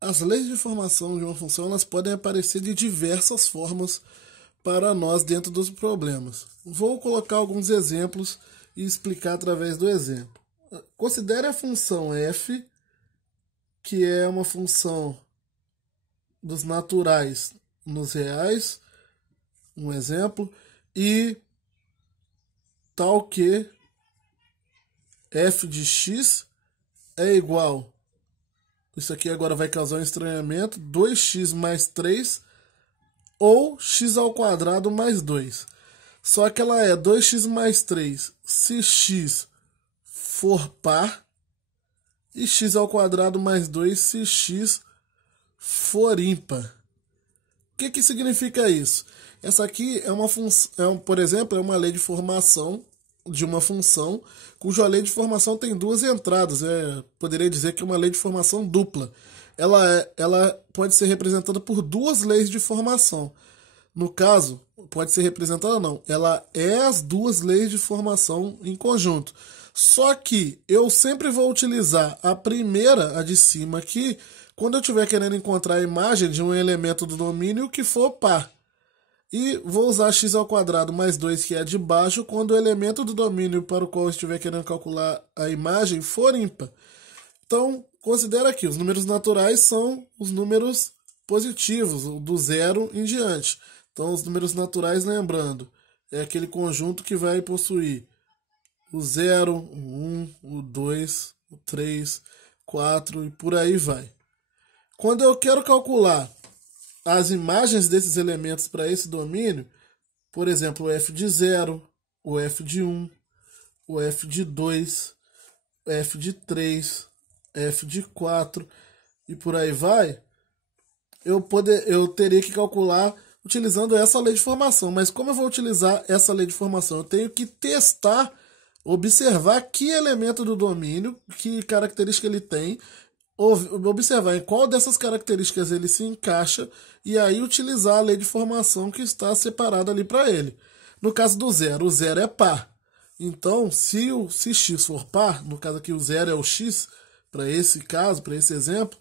As leis de formação de uma função elas podem aparecer de diversas formas para nós dentro dos problemas. Vou colocar alguns exemplos e explicar através do exemplo. Considere a função f, que é uma função dos naturais nos reais, um exemplo, e tal que f de x é igual, isso aqui agora vai causar um estranhamento, 2x mais 3 ou x ao quadrado mais 2. Só que ela é 2x mais 3 se x for par e x ao quadrado mais 2 se x for ímpar. O que significa isso? Essa aqui é uma função, por exemplo, é uma lei de formação de uma função cuja lei de formação tem duas entradas. Poderia dizer que é uma lei de formação dupla. Ela pode ser representada por duas leis de formação. No caso, pode ser representada não. Ela é as duas leis de formação em conjunto. Só que eu sempre vou utilizar a primeira, a de cima aqui, quando eu estiver querendo encontrar a imagem de um elemento do domínio que for par. E vou usar x ao quadrado mais 2, que é de baixo, quando o elemento do domínio para o qual eu estiver querendo calcular a imagem for ímpar. Então, considera aqui, os números naturais são os números positivos, do zero em diante. Então, os números naturais, lembrando, é aquele conjunto que vai possuir o 0, o 1, o 2, o 3, 4 e por aí vai. Quando eu quero calcular as imagens desses elementos para esse domínio, por exemplo, o f de 0, o f de 1, o f de 2, o f de 3, f de 4 e por aí vai, eu teria que calcular utilizando essa lei de formação. Mas como eu vou utilizar essa lei de formação? Eu tenho que testar, observar que elemento do domínio, que característica ele tem, observar em qual dessas características ele se encaixa e aí utilizar a lei de formação que está separada ali para ele. No caso do zero, o zero é par. Então, se x for par, no caso aqui o zero é o x, para esse caso, para esse exemplo,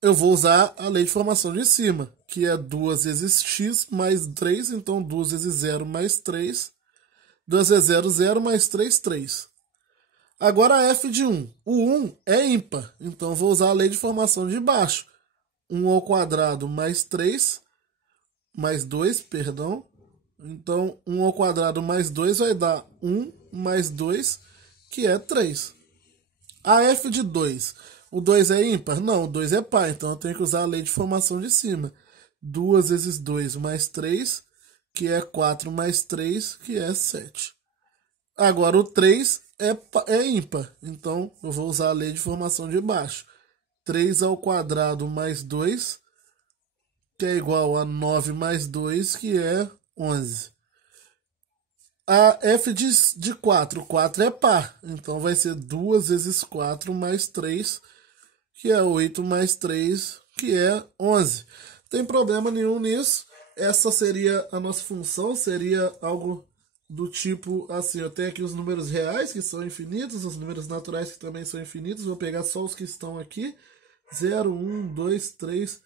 eu vou usar a lei de formação de cima, que é 2 vezes x mais 3, então 2 vezes 0 mais 3, 2 vezes 0, 0 mais 3, 3. Agora a f de 1. O 1 é ímpar, então vou usar a lei de formação de baixo. 1 ao quadrado mais 3, mais 2, perdão. Então 1 ao quadrado mais 2 vai dar 1 mais 2, que é 3. A f de 2. O 2 é ímpar? Não, o 2 é par, então eu tenho que usar a lei de formação de cima. 2 vezes 2 mais 3, que é 4 mais 3, que é 7. Agora o 3 é ímpar, então eu vou usar a lei de formação de baixo. 3 ao quadrado mais 2, que é igual a 9 mais 2, que é 11. A f de 4, 4 é par, então vai ser 2 vezes 4 mais 3, que é 8 mais 3, que é 11. Não tem problema nenhum nisso. Essa seria a nossa função, seria algo do tipo assim, eu tenho aqui os números reais que são infinitos, os números naturais que também são infinitos, vou pegar só os que estão aqui, 0, 1, 2, 3,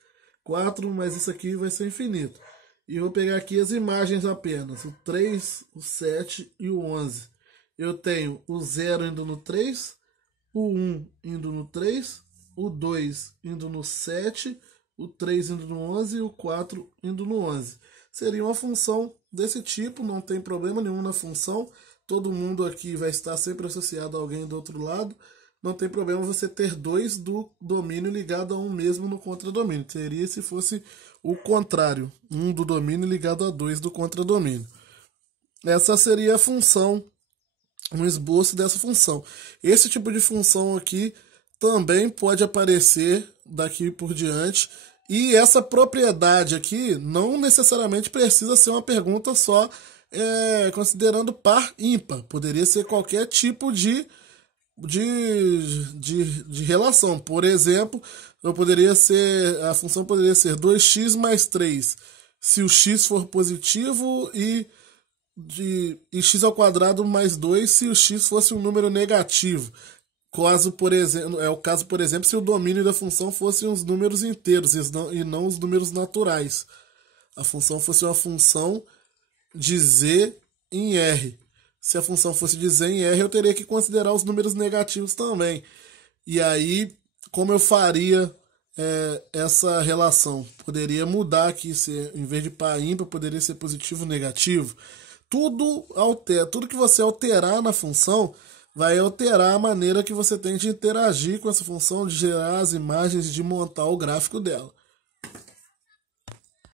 4, mas isso aqui vai ser infinito. E vou pegar aqui as imagens apenas, o 3, o 7 e o 11. Eu tenho o 0 indo no 3, o 1 indo no 3, o 2 indo no 7, o 3 indo no 11 e o 4 indo no 11. Seria uma função desse tipo, não tem problema nenhum na função. Todo mundo aqui vai estar sempre associado a alguém do outro lado. Não tem problema você ter dois do domínio ligado a um mesmo no contradomínio. Seria se fosse o contrário, um do domínio ligado a dois do contradomínio. Essa seria a função, um esboço dessa função. Esse tipo de função aqui também pode aparecer daqui por diante. E essa propriedade aqui não necessariamente precisa ser uma pergunta só considerando par ímpar. Poderia ser qualquer tipo de relação. Por exemplo, a função poderia ser 2x mais 3 se o x for positivo e x ao quadrado mais 2 se o x fosse um número negativo. Caso, por exemplo, é o caso, por exemplo, se o domínio da função fosse os números inteiros e não os números naturais. A função fosse uma função de z em r. Se a função fosse de z em r, eu teria que considerar os números negativos também. E aí, como eu faria essa relação? Poderia mudar aqui, em vez de par ímpar, poderia ser positivo ou negativo. Tudo que você alterar na função vai alterar a maneira que você tem de interagir com essa função, de gerar as imagens, de montar o gráfico dela.